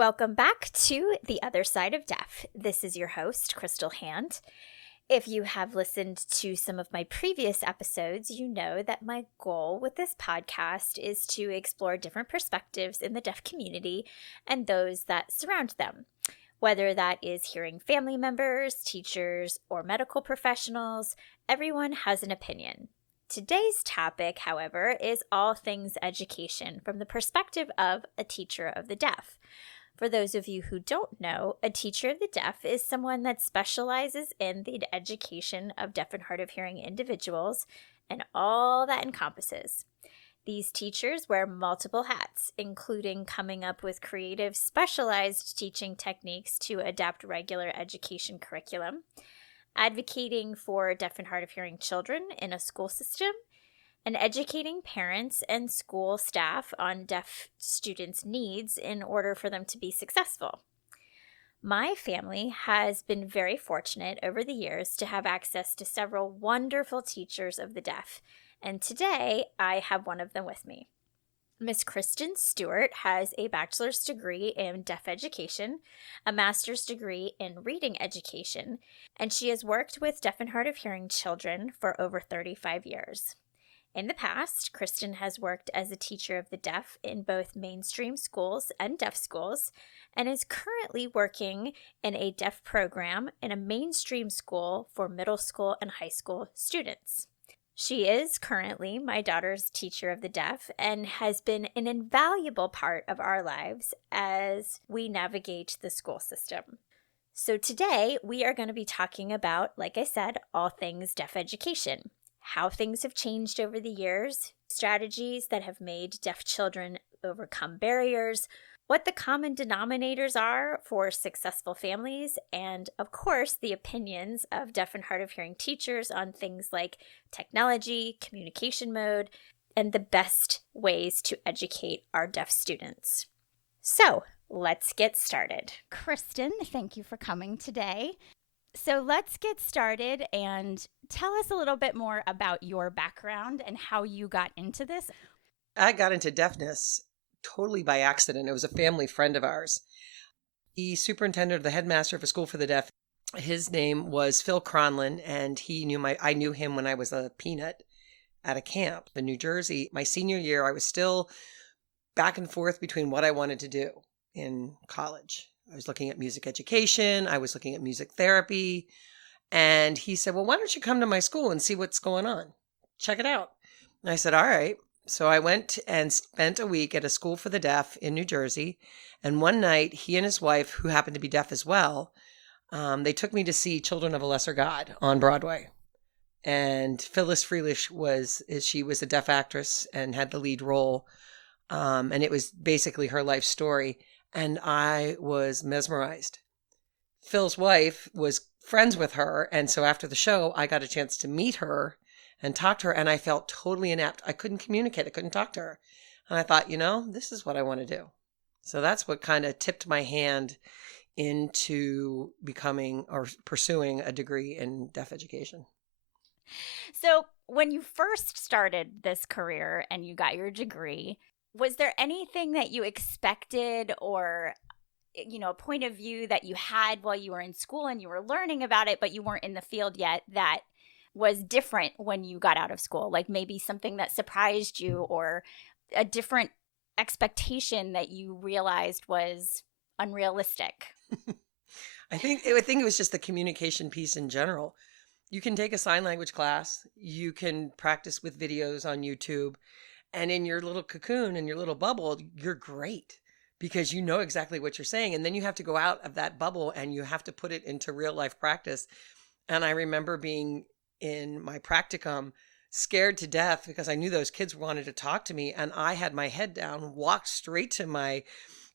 Welcome back to The Other Side of Deaf. This is your host, Crystal Hand. If you have listened to some of my previous episodes, you know that my goal with this podcast is to explore different perspectives in the deaf community and those that surround them. Whether that is hearing family members, teachers, or medical professionals, everyone has an opinion. Today's topic, however, is all things education from the perspective of a teacher of the deaf. For those of you who don't know, a teacher of the deaf is someone that specializes in the education of deaf and hard of hearing individuals and all that encompasses. These teachers wear multiple hats, including coming up with creative, specialized teaching techniques to adapt regular education curriculum, advocating for deaf and hard of hearing children in a school system, and educating parents and school staff on deaf students' needs in order for them to be successful. My family has been very fortunate over the years to have access to several wonderful teachers of the deaf, and today I have one of them with me. Miss Kristen Stewart has a bachelor's degree in deaf education, a master's degree in reading education, and she has worked with deaf and hard of hearing children for over 35 years. In the past, Kristen has worked as a teacher of the deaf in both mainstream schools and deaf schools, and is currently working in a deaf program in a mainstream school for middle school and high school students. She is currently my daughter's teacher of the deaf and has been an invaluable part of our lives as we navigate the school system. So today we are going to be talking about, like I said, all things deaf education. How things have changed over the years, strategies that have made deaf children overcome barriers, what the common denominators are for successful families, and of course, the opinions of deaf and hard of hearing teachers on things like technology, communication mode, and the best ways to educate our deaf students. So, let's get started. Kristen, thank you for coming today. So let's get started and tell us a little bit more about your background and how you got into this. I got into deafness totally by accident. It was a family friend of ours. The superintendent or the headmaster of a school for the deaf, his name was Phil Cronlin, and I knew him when I was a peanut at a camp in New Jersey. My senior year, I was still back and forth between what I wanted to do in college. I was looking at music education. I was looking at music therapy. And he said, well, why don't you come to my school and see what's going on? Check it out. And I said, all right. So I went and spent a week at a school for the deaf in New Jersey. And one night, he and his wife, who happened to be deaf as well, they took me to see Children of a Lesser God on Broadway. And Phyllis Freelish was a deaf actress and had the lead role. And it was basically her life story. And I was mesmerized. Phil's wife was friends with her. And so after the show, I got a chance to meet her and talk to her. And I felt totally inept. I couldn't communicate. I couldn't talk to her. And I thought, this is what I want to do. So that's what kind of tipped my hand into becoming or pursuing a degree in deaf education. So when you first started this career and you got your degree, was there anything that you expected or, a point of view that you had while you were in school and you were learning about it, but you weren't in the field yet, that was different when you got out of school? Like maybe something that surprised you or a different expectation that you realized was unrealistic? I think it was just the communication piece in general. You can take a sign language class. You can practice with videos on YouTube. And in your little cocoon, in your little bubble, you're great because you know exactly what you're saying. And then you have to go out of that bubble and you have to put it into real life practice. And I remember being in my practicum scared to death because I knew those kids wanted to talk to me. And I had my head down, walked straight to my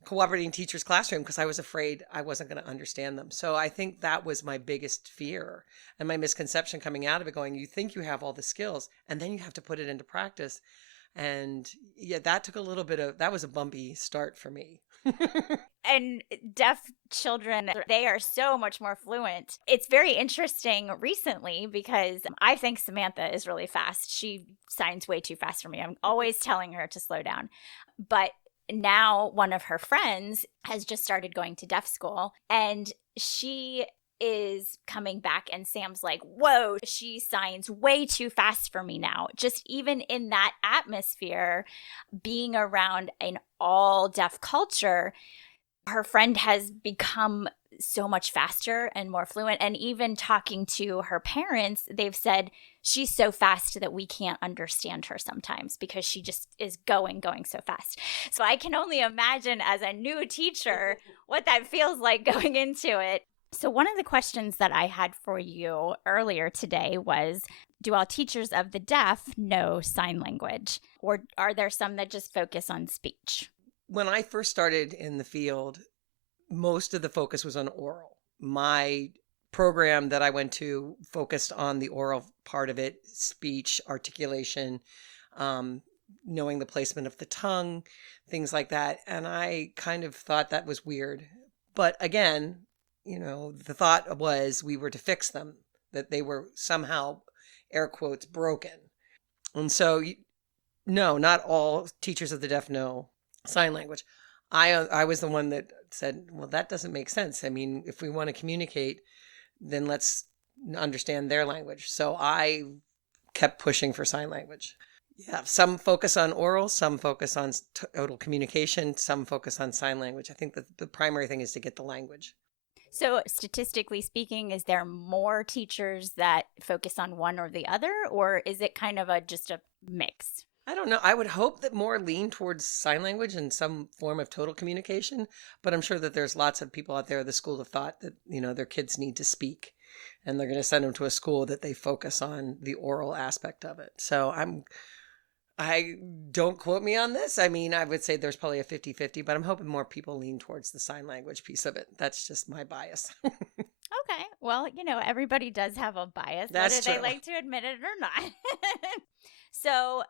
cooperating teacher's classroom because I was afraid I wasn't going to understand them. So I think that was my biggest fear and my misconception coming out of it, going, you think you have all the skills and then you have to put it into practice. And yeah, that was a bumpy start for me. And deaf children, they are so much more fluent. It's very interesting recently because I think Samantha is really fast. She signs way too fast for me. I'm always telling her to slow down. But now one of her friends has just started going to deaf school, and she is coming back, and Sam's like, whoa, she signs way too fast for me now. Just even in that atmosphere, being around an all deaf culture, her friend has become so much faster and more fluent. And even talking to her parents, they've said she's so fast that we can't understand her sometimes because she just is going so fast. So I can only imagine as a new teacher what that feels like going into it. So one of the questions that I had for you earlier today was, do all teachers of the deaf know sign language? Or are there some that just focus on speech? When I first started in the field, most of the focus was on oral. My program that I went to focused on the oral part of it, speech, articulation, knowing the placement of the tongue, things like that. And I kind of thought that was weird. But again, the thought was we were to fix them, that they were somehow, air quotes, broken. And so, no, not all teachers of the deaf know sign language. I was the one that said, well, that doesn't make sense. I mean, if we want to communicate, then let's understand their language. So I kept pushing for sign language. Yeah, some focus on oral, some focus on total communication, some focus on sign language. I think that the primary thing is to get the language. So statistically speaking, is there more teachers that focus on one or the other, or is it kind of just a mix? I don't know. I would hope that more lean towards sign language and some form of total communication, but I'm sure that there's lots of people out there, the school of thought, that, their kids need to speak, and they're going to send them to a school that they focus on the oral aspect of it. So I don't quote me on this. I mean, I would say there's probably a 50-50, but I'm hoping more people lean towards the sign language piece of it. That's just my bias. Okay. Well, everybody does have a bias, That's whether true. they like to admit it or not. So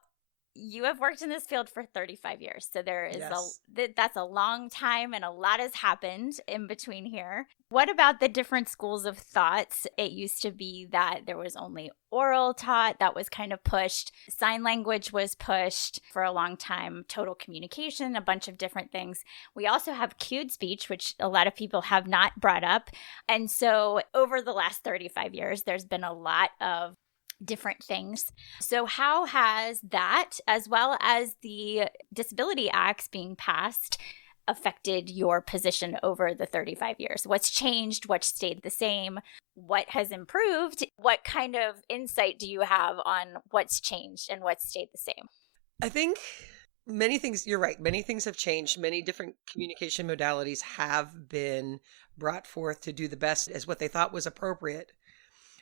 you have worked in this field for 35 years. So there is Yes. that's a long time, and a lot has happened in between here. What about the different schools of thoughts? It used to be that there was only oral taught that was kind of pushed. Sign language was pushed for a long time, total communication, a bunch of different things. We also have cued speech, which a lot of people have not brought up. And so over the last 35 years, there's been a lot of different things. So how has that, as well as the disability acts being passed, affected your position over the 35 years? What's changed? What stayed the same? What has improved? What kind of insight do you have on what's changed and what's stayed the same? I think many things, you're right, many things have changed. Many different communication modalities have been brought forth to do the best as what they thought was appropriate.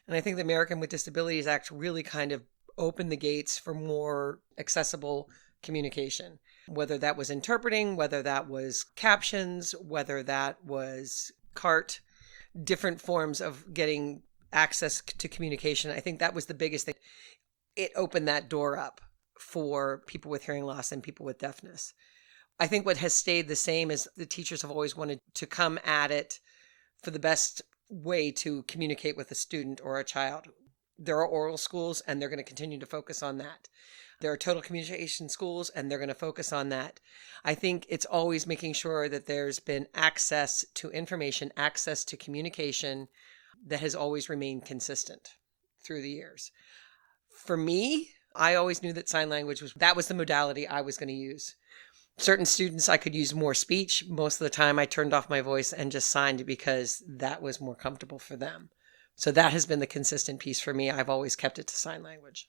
And I think the American with Disabilities Act really kind of opened the gates for more accessible communication, whether that was interpreting, whether that was captions, whether that was CART, different forms of getting access to communication. I think that was the biggest thing. It opened that door up for people with hearing loss and people with deafness. I think what has stayed the same is the teachers have always wanted to come at it for the best way to communicate with a student or a child. There are oral schools, and they're going to continue to focus on that. There are total communication schools, and they're going to focus on that. I think it's always making sure that there's been access to information, access to communication that has always remained consistent through the years. For me, I always knew that sign language was the modality I was going to use. Certain students, I could use more speech. Most of the time, I turned off my voice and just signed because that was more comfortable for them. So that has been the consistent piece for me. I've always kept it to sign language.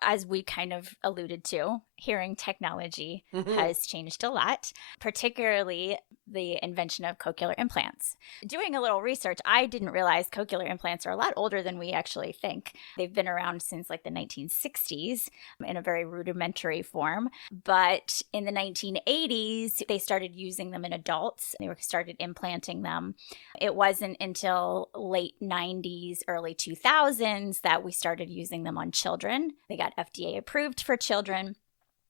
As we kind of alluded to, hearing technology has changed a lot, particularly the invention of cochlear implants. Doing a little research, I didn't realize cochlear implants are a lot older than we actually think. They've been around since like the 1960s in a very rudimentary form. But in the 1980s, they started using them in adults. They started implanting them. It wasn't until late 90s, early 2000s that we started using them on children. They got FDA approved for children.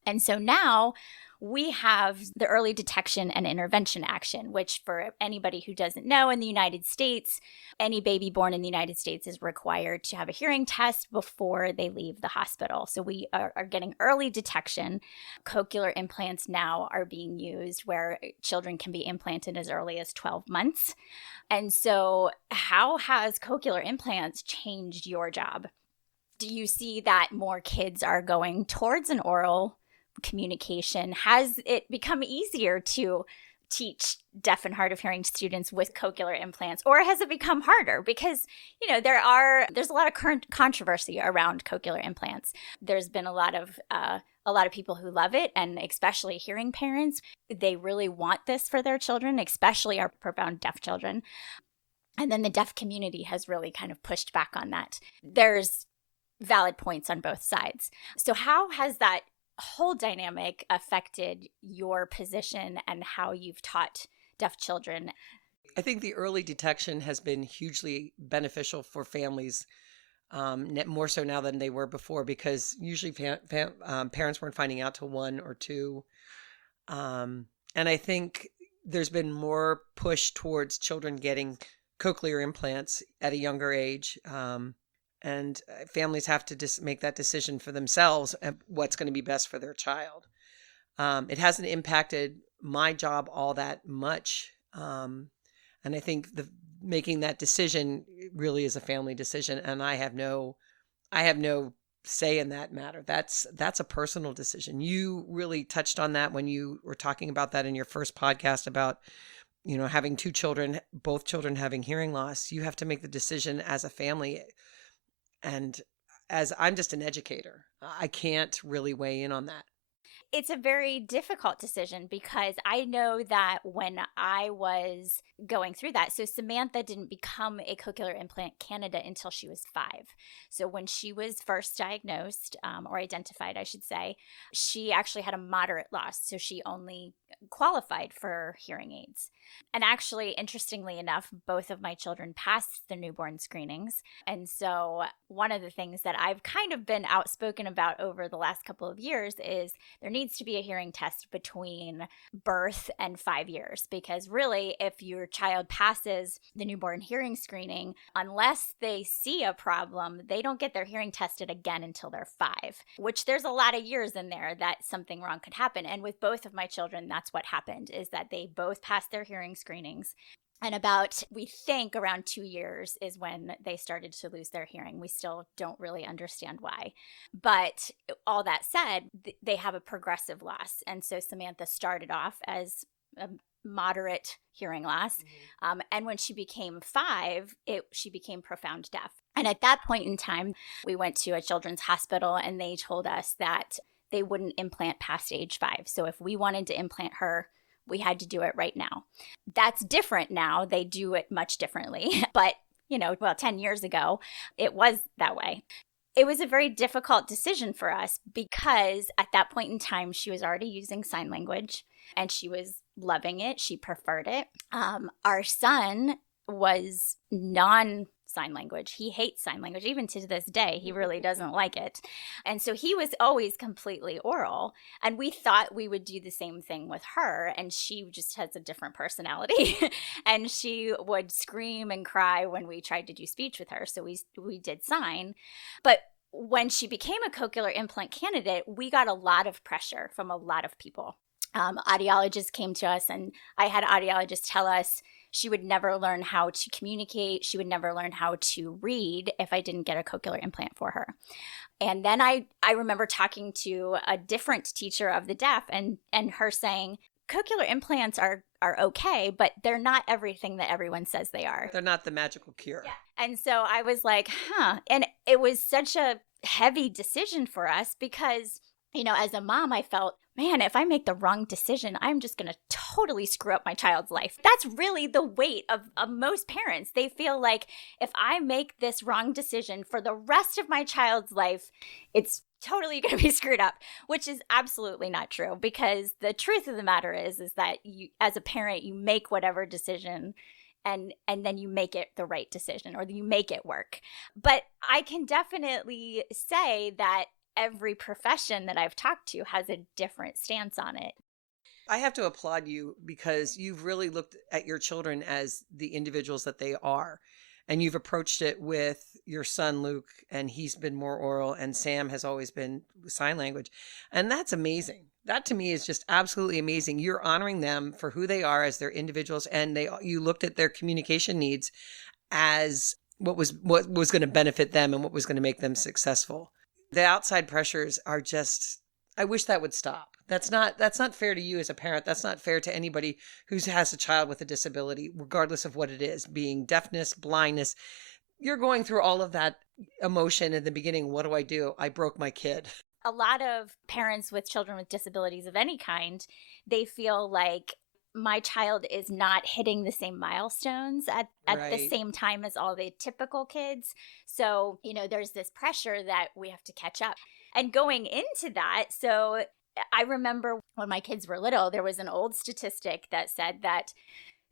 And so now we have the Early Detection and Intervention Action, which for anybody who doesn't know, in the United States, any baby born in the United States is required to have a hearing test before they leave the hospital. So we are getting early detection. Cochlear implants now are being used where children can be implanted as early as 12 months. And so how has cochlear implants changed your job? Do you see that more kids are going towards an oral communication? Has it become easier to teach deaf and hard of hearing students with cochlear implants, or has it become harder? Because, there's a lot of current controversy around cochlear implants. There's been a lot of people who love it, and especially hearing parents. They really want this for their children, especially our profound deaf children. And then the deaf community has really kind of pushed back on that. There's valid points on both sides. So how has that whole dynamic affected your position and how you've taught deaf children? I think the early detection has been hugely beneficial for families, more so now than they were before, because usually parents weren't finding out till 1 or 2. And I think there's been more push towards children getting cochlear implants at a younger age. And families have to make that decision for themselves and what's going to be best for their child. It hasn't impacted my job all that much. And I think making that decision really is a family decision. And I have no say in that matter. That's a personal decision. You really touched on that when you were talking about that in your first podcast about, having 2 children, both children having hearing loss. You have to make the decision as a family. And as I'm just an educator, I can't really weigh in on that. It's a very difficult decision because I know that when I was going through that, so Samantha didn't become a cochlear implant candidate until she was 5. So when she was first diagnosed, or identified, I should say, she actually had a moderate loss. So she only qualified for hearing aids. And actually, interestingly enough, both of my children passed the newborn screenings. And so one of the things that I've kind of been outspoken about over the last couple of years is there needs to be a hearing test between birth and 5 years. Because really, if your child passes the newborn hearing screening, unless they see a problem, they don't get their hearing tested again until they're 5, which there's a lot of years in there that something wrong could happen. And with both of my children, that's what happened, is that they both passed their hearing screenings. And we think around 2 years is when they started to lose their hearing. We still don't really understand why. But all that said, they have a progressive loss. And so Samantha started off as a moderate hearing loss. Mm-hmm. And when she became 5, she became profound deaf. And at that point in time, we went to a children's hospital and they told us that they wouldn't implant past age 5. So if we wanted to implant her, we had to do it right now. That's different now. They do it much differently. But, 10 years ago, it was that way. It was a very difficult decision for us because at that point in time, she was already using sign language and she was loving it. She preferred it. Our son was non-sign language. He hates sign language. Even to this day, he really doesn't like it. And so he was always completely oral. And we thought we would do the same thing with her. And she just has a different personality. And she would scream and cry when we tried to do speech with her. So we did sign. But when she became a cochlear implant candidate, we got a lot of pressure from a lot of people. Audiologists came to us, and I had audiologists tell us she would never learn how to communicate. She would never learn how to read if I didn't get a cochlear implant for her. And then I remember talking to a different teacher of the deaf and her saying, cochlear implants are okay, but they're not everything that everyone says they are. They're not the magical cure. Yeah. And so I was like, And it was such a heavy decision for us because, as a mom, I felt, man, if I make the wrong decision, I'm just going to totally screw up my child's life. That's really the weight of most parents. They feel like if I make this wrong decision for the rest of my child's life, it's totally going to be screwed up, which is absolutely not true, because the truth of the matter is that you, as a parent, you make whatever decision and then you make it the right decision, or you make it work. But I can definitely say that every profession that I've talked to has a different stance on it. I have to applaud you because you've really looked at your children as the individuals that they are. And you've approached it with your son, Luke, and he's been more oral, and Sam has always been sign language. And that's amazing. That to me is just absolutely amazing. You're honoring them for who they are as their individuals, and you looked at their communication needs as what was going to benefit them and what was going to make them successful. The outside pressures are just, I wish that would stop. That's not fair to you as a parent. That's not fair to anybody who has a child with a disability, regardless of what it is, being deafness, blindness. You're going through all of that emotion in the beginning. What do? I broke my kid. A lot of parents with children with disabilities of any kind, they feel like my child is not hitting the same milestones at the same time as all the typical kids. So, there's this pressure that we have to catch up. And going into that, so I remember when my kids were little, there was an old statistic that said that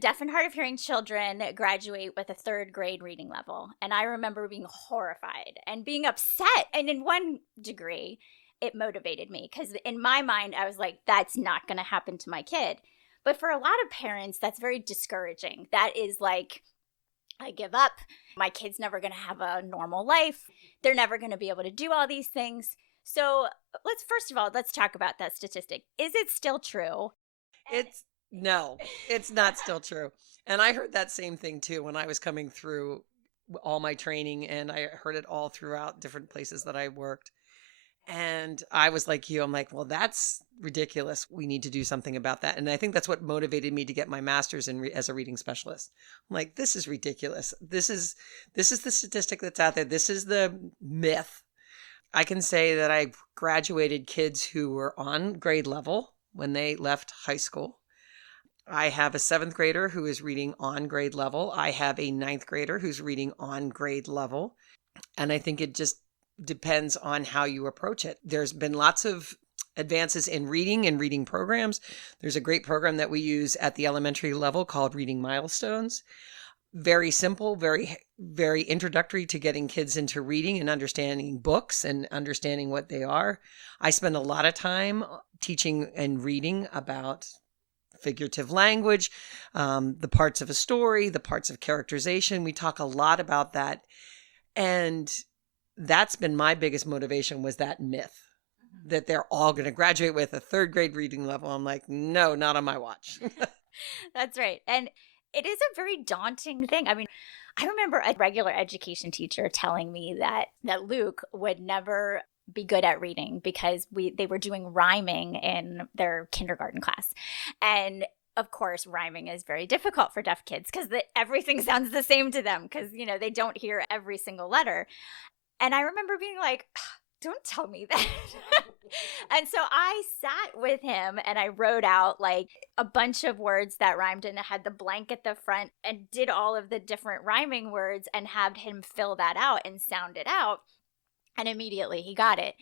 deaf and hard of hearing children graduate with a 3rd grade reading level. And I remember being horrified and being upset. And in one degree, it motivated me because in my mind, I was like, that's not going to happen to my kid. But for a lot of parents, that's very discouraging. That is like, I give up. My kid's never going to have a normal life. They're never going to be able to do all these things. So let's talk about that statistic. Is it still true? No, it's not still true. And I heard that same thing too when I was coming through all my training, and I heard it all throughout different places that I worked. And I was like you, I'm like, well, that's ridiculous. We need to do something about that. And I think that's what motivated me to get my master's as a reading specialist. I'm like, this is ridiculous. This is the statistic that's out there. This is the myth. I can say that I graduated kids who were on grade level when they left high school. I have a 7th grader who is reading on grade level. I have a 9th grader who's reading on grade level. And I think it just depends on how you approach it. There's been lots of advances in reading and reading programs. There's a great program that we use at the elementary level called Reading Milestones. Very simple, very, very introductory to getting kids into reading and understanding books and understanding what they are. I spend a lot of time teaching and reading about figurative language, the parts of a story, the parts of characterization. We talk a lot about that. And that's been my biggest motivation, was that myth that they're all going to graduate with a 3rd grade reading level. I'm like, no, not on my watch. That's right. And it is a very daunting thing. I mean, I remember a regular education teacher telling me that Luke would never be good at reading because they were doing rhyming in their kindergarten class. And of course, rhyming is very difficult for deaf kids because everything sounds the same to them because, they don't hear every single letter. And I remember being like, don't tell me that. And so I sat with him and I wrote out like a bunch of words that rhymed and it had the blank at the front and did all of the different rhyming words and had him fill that out and sound it out. And immediately he got it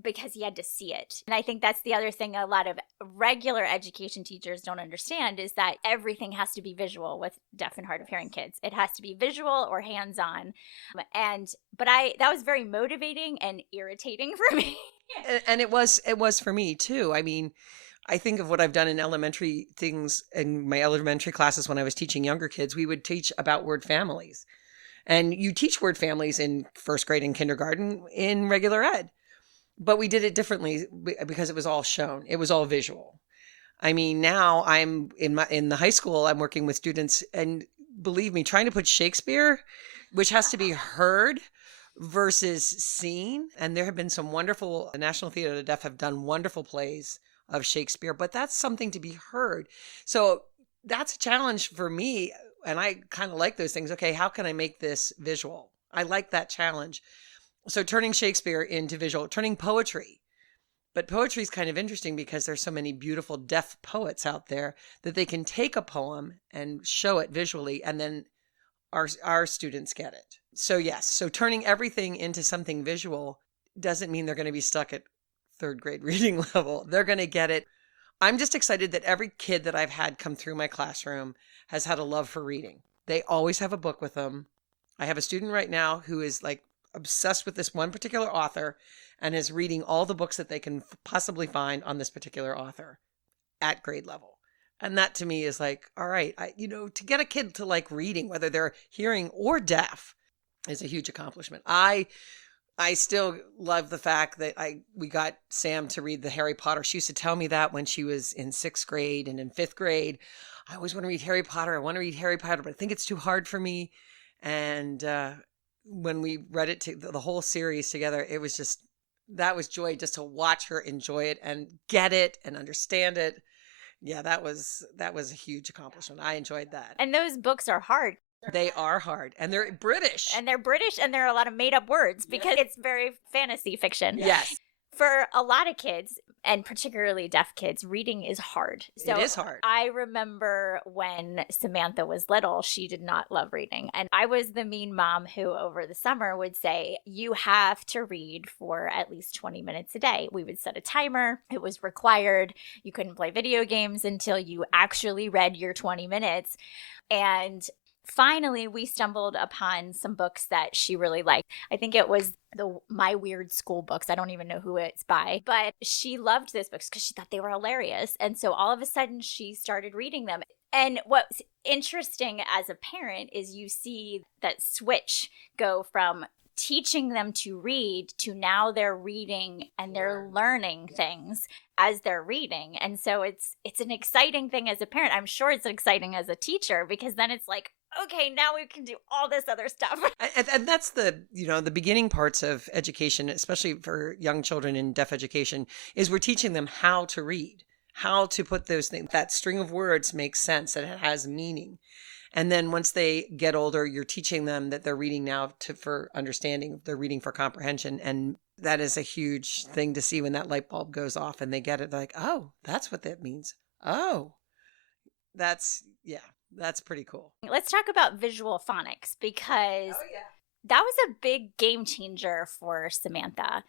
because he had to see it. And I think that's the other thing a lot of regular education teachers don't understand is that everything has to be visual with deaf and hard of hearing kids. It has to be visual or hands-on. But that was very motivating and irritating for me. And it was for me too. I mean, I think of what I've done in elementary things in my elementary classes when I was teaching younger kids. We would teach about word families. And you teach word families in 1st grade and kindergarten in regular ed. But we did it differently because it was all shown. It was all visual. I mean, now I'm in the high school, I'm working with students, and believe me, trying to put Shakespeare, which has to be heard versus seen. And there have been some wonderful, the National Theatre of the Deaf have done wonderful plays of Shakespeare, but that's something to be heard. So that's a challenge for me. And I kind of like those things. Okay, how can I make this visual? I like that challenge. So turning Shakespeare into visual, turning poetry. But poetry is kind of interesting because there's so many beautiful deaf poets out there that they can take a poem and show it visually, and then our students get it. So yes, so turning everything into something visual doesn't mean they're going to be stuck at 3rd grade reading level. They're going to get it. I'm just excited that every kid that I've had come through my classroom has had a love for reading. They always have a book with them. I have a student right now who is like obsessed with this one particular author and is reading all the books that they can possibly find on this particular author. at grade level. And that to me is like, all right, to get a kid to like reading, whether they're hearing or deaf, is a huge accomplishment. I still love the fact that we got Sam to read the Harry Potter. She used to tell me that when she was in 6th grade and in 5th grade. I always want to read Harry Potter. I want to read Harry Potter, but I think it's too hard for me. And when we read it to the whole series together, that was joy just to watch her enjoy it and get it and understand it. Yeah, that was a huge accomplishment. I enjoyed that. And those books are hard. They are hard. And they're British. And there are a lot of made up words because it's very fantasy fiction. Yes. For a lot of kids, and particularly deaf kids, reading is hard. So it is hard. I remember when Samantha was little, she did not love reading. And I was the mean mom who over the summer would say, you have to read for at least 20 minutes a day. We would set a timer. It was required. You couldn't play video games until you actually read your 20 minutes. And finally, we stumbled upon some books that she really liked. I think it was the My Weird School books. I don't even know who it's by, but she loved those books because she thought they were hilarious. And so all of a sudden she started reading them. And what's interesting as a parent is you see that switch go from teaching them to read to now they're reading and they're learning things as they're reading. And so it's an exciting thing as a parent. I'm sure it's exciting as a teacher because then it's like, okay, now we can do all this other stuff. And that's the beginning parts of education, especially for young children in deaf education, is we're teaching them how to read, how to put those things, that string of words makes sense, that it has meaning. And then once they get older, you're teaching them that they're reading now for understanding, they're reading for comprehension. And that is a huge thing to see when that light bulb goes off and they get it. They're like, oh, that's what that means. Oh, that's pretty cool. Let's talk about visual phonics because that was a big game changer for Samantha.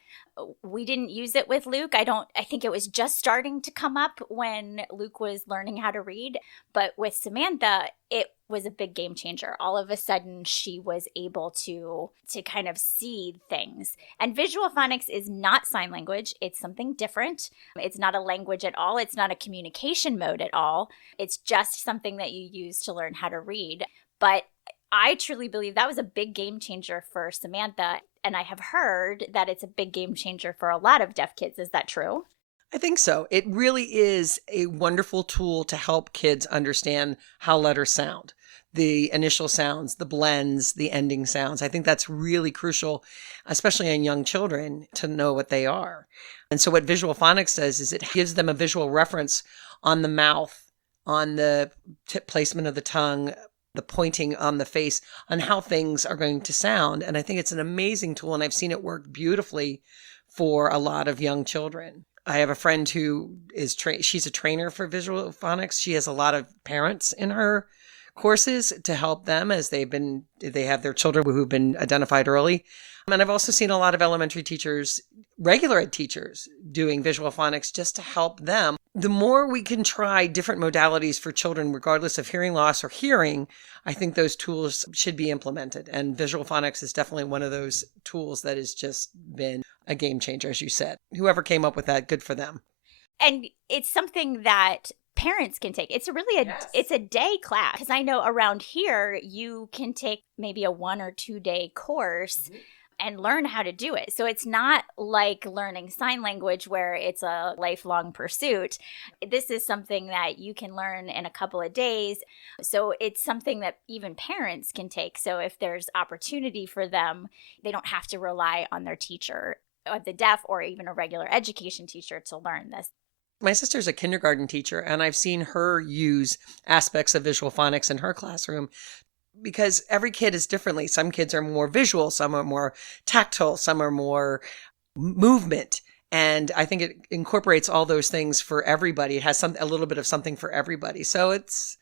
We didn't use it with Luke. I think it was just starting to come up when Luke was learning how to read. But with Samantha, it was a big game changer. All of a sudden, she was able to kind of see things. And visual phonics is not sign language. It's something different. It's not a language at all. It's not a communication mode at all. It's just something that you use to learn how to read. But I truly believe that was a big game changer for Samantha. And I have heard that it's a big game changer for a lot of deaf kids. Is that true? I think so. It really is a wonderful tool to help kids understand how letters sound, the initial sounds, the blends, the ending sounds. I think that's really crucial, especially in young children, to know what they are. And so what visual phonics does is it gives them a visual reference on the mouth, on the tip placement of the tongue, the pointing on the face, on how things are going to sound. And I think it's an amazing tool, and I've seen it work beautifully for a lot of young children. I have a friend who is she's a trainer for visual phonics. She has a lot of parents in her courses to help them as they have their children who've been identified early. And I've also seen a lot of elementary teachers, regular ed teachers, doing visual phonics just to help them. The more we can try different modalities for children, regardless of hearing loss or hearing, I think those tools should be implemented. And visual phonics is definitely one of those tools that has just been a game changer, as you said. Whoever came up with that, good for them. And it's something that parents can take. It's really it's a day class. Because I know around here, you can take maybe a 1 or 2 day course and learn how to do it. So it's not like learning sign language where it's a lifelong pursuit. This is something that you can learn in a couple of days. So it's something that even parents can take. So if there's opportunity for them, they don't have to rely on their teacher, or the deaf, or even a regular education teacher to learn this. My sister's a kindergarten teacher, and I've seen her use aspects of visual phonics in her classroom because every kid is differently. Some kids are more visual, some are more tactile, some are more movement. And I think it incorporates all those things for everybody. It has a little bit of something for everybody. So it's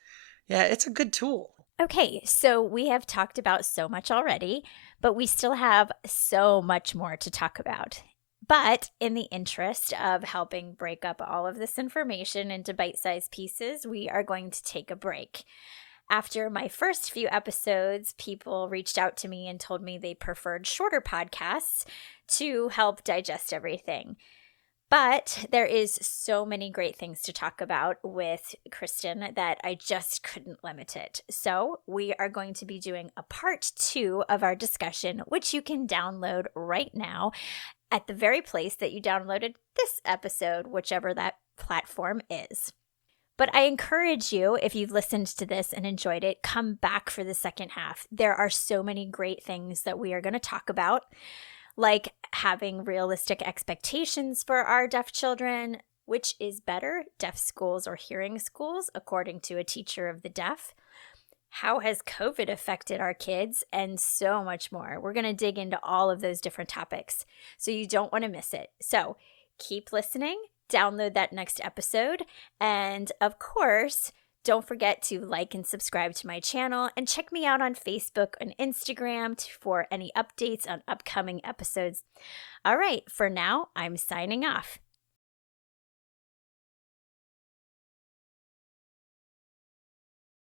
a good tool. Okay, so we have talked about so much already, but we still have so much more to talk about. But in the interest of helping break up all of this information into bite-sized pieces, we are going to take a break. After my first few episodes, people reached out to me and told me they preferred shorter podcasts to help digest everything. But there is so many great things to talk about with Kristen that I just couldn't limit it. So we are going to be doing a part 2 of our discussion, which you can download right now at the very place that you downloaded this episode, whichever that platform is. But I encourage you, if you've listened to this and enjoyed it, come back for the second half. There are so many great things that we are going to talk about, like having realistic expectations for our deaf children, which is better, deaf schools or hearing schools, according to a teacher of the deaf. How has COVID affected our kids? And so much more. We're going to dig into all of those different topics, so you don't want to miss it. So keep listening, download that next episode, and of course, don't forget to like and subscribe to my channel, and check me out on Facebook and Instagram for any updates on upcoming episodes. All right, for now, I'm signing off.